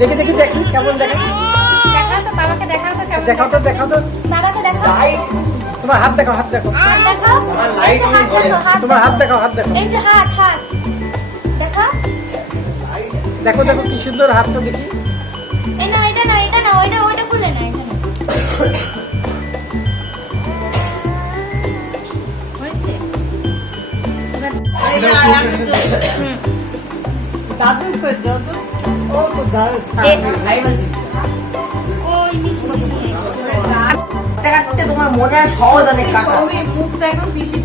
দেখি দেখি দেখি কেমন দেখে। দেখাও তো বাবাকে, দেখাও তো কেমন। দেখাও তো দেখাও তো। বাবাকে দেখাও। লাইট তোমার হাত দেখাও, হাত দেখো। হাত দেখাও। তোমার লাইট এই যে হাত দেখো, হাত তোমার হাত দেখো। দেখাও, হাত দেখো। এই যে হাত, হাত দেখাও। দেখো দেখো কি সুন্দর হাতটা দেখি। এই না, এটা না, এটা না, ওইটা খুলে না, এটা না। হয়েছে? হুম। দাদু কই দাদু? ও তো দাদু। ওই মিষ্টি নিয়ে। তোমার মনে হয় সহজ অনেক কাকা। মুখটা একদম পিসি